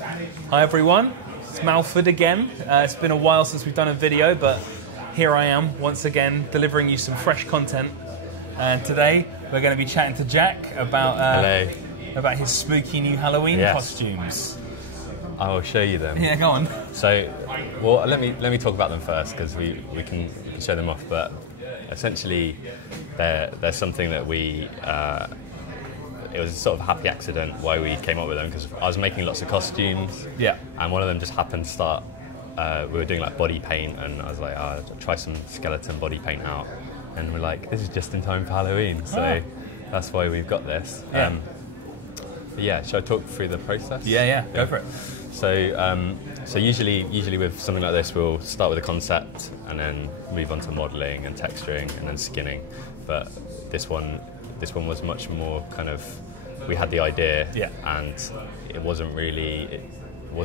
Hi everyone, it's Malford again. It's been a while since we've done a video, but here I am once again delivering you some fresh content. And today we're going to be chatting to Jack about his spooky new Halloween costumes. I will show you them. Yeah, go on. So, well, let me talk about them first because we can show them off. But essentially, they're something that we. It was sort of a happy accident why we came up with them, because I was making lots of costumes. Yeah. And one of them just happened to start. We were doing like body paint, and I was like, I'll try some skeleton body paint out. And we're like, this is just in time for Halloween, so that's why we've got this. Yeah. Should I talk through the process? Yeah, go for it. So usually with something like this, we'll start with a concept and then move on to modelling and texturing and then skinning. But this one was much more kind of, we had the idea and it wasn't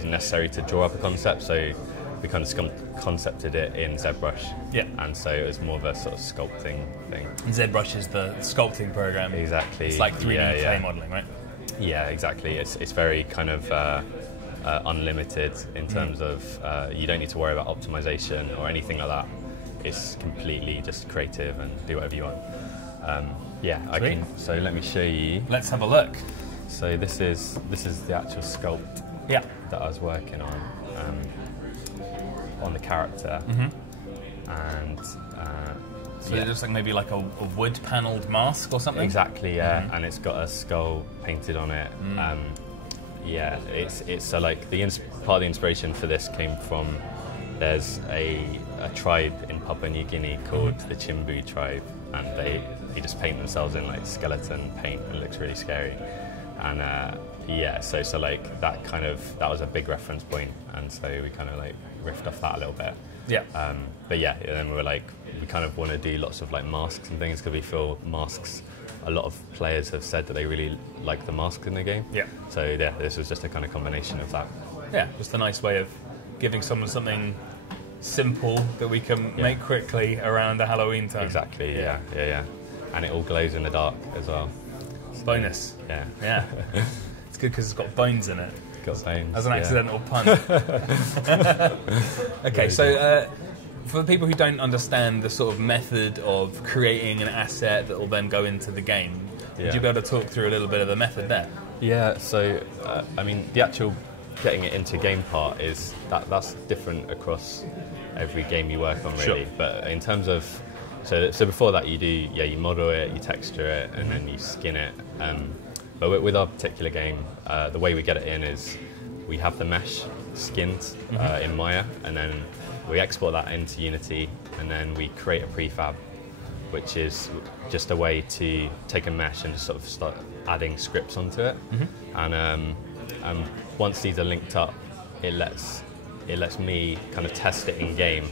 necessary to draw up a concept, so we kind of concepted it in ZBrush. Yeah. And so it was more of a sort of sculpting thing. And ZBrush is the sculpting program. Exactly. It's like 3D clay modelling, right? Yeah, exactly. It's very kind of unlimited in terms of you don't need to worry about optimization or anything like that. It's completely just creative and do whatever you want. I can. So let me show you. Let's have a look. So this is the actual sculpt that I was working on the character, and so it looks like maybe like a wood panelled mask or something. Exactly, yeah, and it's got a skull painted on it. It's so like part of the inspiration for this came from, there's a tribe in Papua New Guinea called the Chimbu tribe, and they just paint themselves in like skeleton paint, and it looks really scary. And so like that was a big reference point, and so we kind of like riffed off that a little bit. Yeah. And then we were like, we kind of want to do lots of like masks and things, because we feel masks, a lot of players have said that they really like the masks in the game. Yeah. So yeah, this was just a kind of combination of that. Yeah, just a nice way of giving someone something simple that we can make quickly around the Halloween time. Exactly, yeah. And it all glows in the dark as well. Bonus. Yeah. It's good because it's got bones in it. Got bones. As an accidental pun. Okay, so for the people who don't understand the sort of method of creating an asset that will then go into the game, would you be able to talk through a little bit of the method there? Yeah, so I mean, the actual getting it into game part is that's different across every game you work on, really. Sure. But in terms of so before that, you model it, you texture it, and then you skin it. But with our particular game, the way we get it in is we have the mesh skinned in Maya, and then we export that into Unity, and then we create a prefab, which is just a way to take a mesh and just sort of start adding scripts onto it. And once these are linked up, it lets me kind of test it in game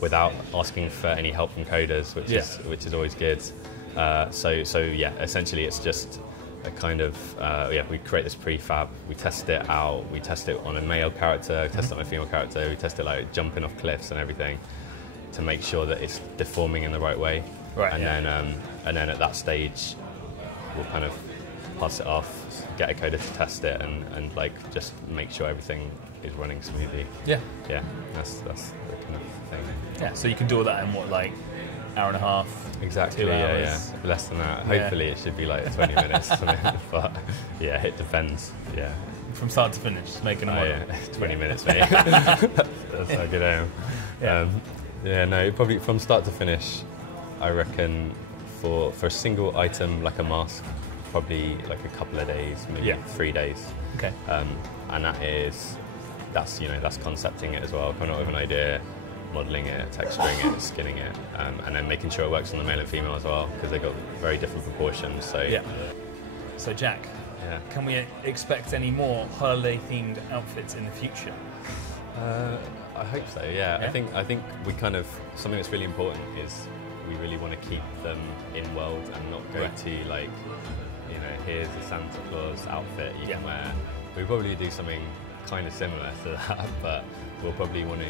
without asking for any help from coders, which is always good. Essentially it's just a kind of we create this prefab, we test it out, we test it on a male character, test it on a female character, we test it like jumping off cliffs and everything to make sure that it's deforming in the right way. Right. And then at that stage we'll kind of pass it off, get a coder to test it, and like just make sure everything is running smoothly. Yeah, that's the kind of thing. Yeah, so you can do all that in what, like hour and a half? Exactly. 2 hours. Yeah, less than that. Hopefully it should be like 20 minutes or something. But yeah, it depends. Yeah. From start to finish, making a model. 20 minutes, mate. That's how good I am. Probably from start to finish, I reckon for a single item like a mask, probably like a couple of days, maybe 3 days. Okay. And that's concepting it as well, coming up with an idea, modelling it, texturing it, skinning it, and then making sure it works on the male and female as well, because they've got very different proportions. So Jack, can we expect any more holiday-themed outfits in the future? I hope so. Yeah. I think we kind of, something that's really important is we really want to keep them in world and not go to like, here's a Santa Claus outfit you can wear. We probably do something kind of similar to that, but we'll probably want to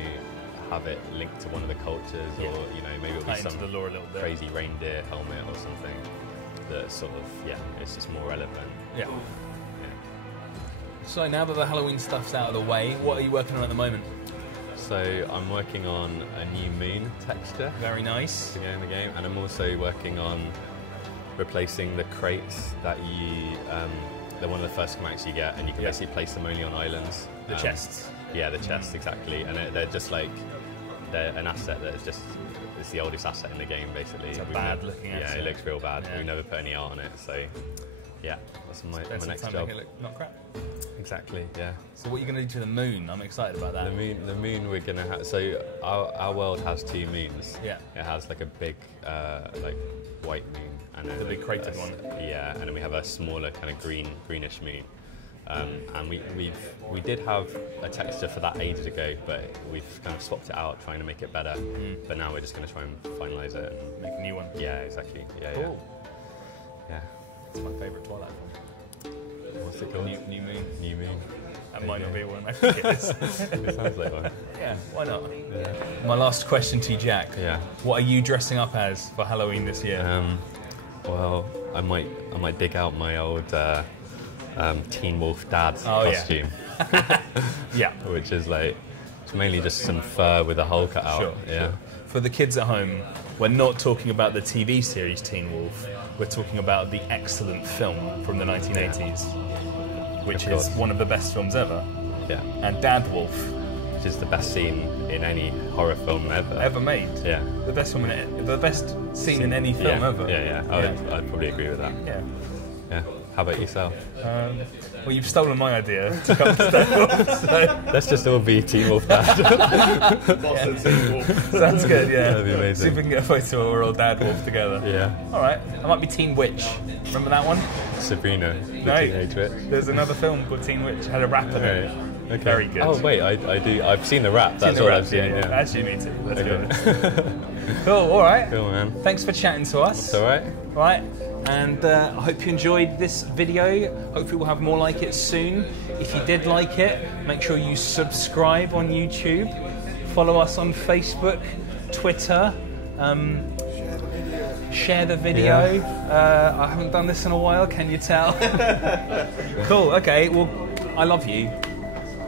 have it linked to one of the cultures, or maybe it'll be some crazy reindeer helmet or something that sort of it's just more relevant. So now that the Halloween stuff's out of the way, what are you working on at the moment? So I'm working on a new moon texture. Very nice. To go in the game, and I'm also working on replacing the crates that they're one of the first schematics you get, and you can basically place them only on islands. The chests. Yeah, the chests, exactly. And they're just like, they're an asset that is just, it's the oldest asset in the game, basically. It's a bad looking asset. Yeah, it looks real bad. Yeah. We never put any art on it, so yeah, that's my next job. Make it look not crap. Exactly, yeah. So what are you going to do to the moon? I'm excited about that. The moon we're going to have, so our world has 2 moons. Yeah. It has like a big, like white moon. And the big cratered one. Yeah, and then we have a smaller kind of greenish moon. And we did have a texture for that ages ago, but we've kind of swapped it out, trying to make it better. But now we're just going to try and finalise it and make a new one. Yeah, exactly. Yeah, cool. Yeah. It's my favourite Twilight film. What's it called? New Moon. New Moon. That might not be one. I think it is. It sounds like one. Yeah, why not? Yeah. My last question to you, Jack. Yeah. What are you dressing up as for Halloween this year? Well, I might dig out my old Teen Wolf dad costume. Yeah. Which is like, it's mainly just some fur with a hole cut out. Sure, yeah. Sure. For the kids at home, we're not talking about the TV series Teen Wolf. We're talking about the excellent film from the 1980s, which is one of the best films ever. Yeah. And Dad Wolf, which is the best scene in any horror film ever made. Yeah. The best film the best scene in any film ever. Yeah. I'd probably agree with that. Yeah. Yeah. How about yourself? Well, you've stolen my idea to come to Dad Wolf, so. Let's just all be Teen Wolf Dad. Bossa Teen Wolf. Sounds good, yeah. That'd be amazing. See if we can get a photo of our old Dad Wolf together. Yeah. Alright, I might be Teen Witch. Remember that one? Sabrina, the Teenage Witch. There's another film called Teen Witch, had a rap in it. Okay. Very good. Oh wait, I do. I've seen the rap. That's all I've seen. Yeah. Actually, me too. Let's go. Cool. All right. Cool, man. Thanks for chatting to us. It's all right. Right. And I hope you enjoyed this video. Hopefully we'll have more like it soon. If you did like it, make sure you subscribe on YouTube. Follow us on Facebook, Twitter. Share the video. Yeah. I haven't done this in a while. Can you tell? Cool. Okay. Well, I love you.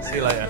See you later.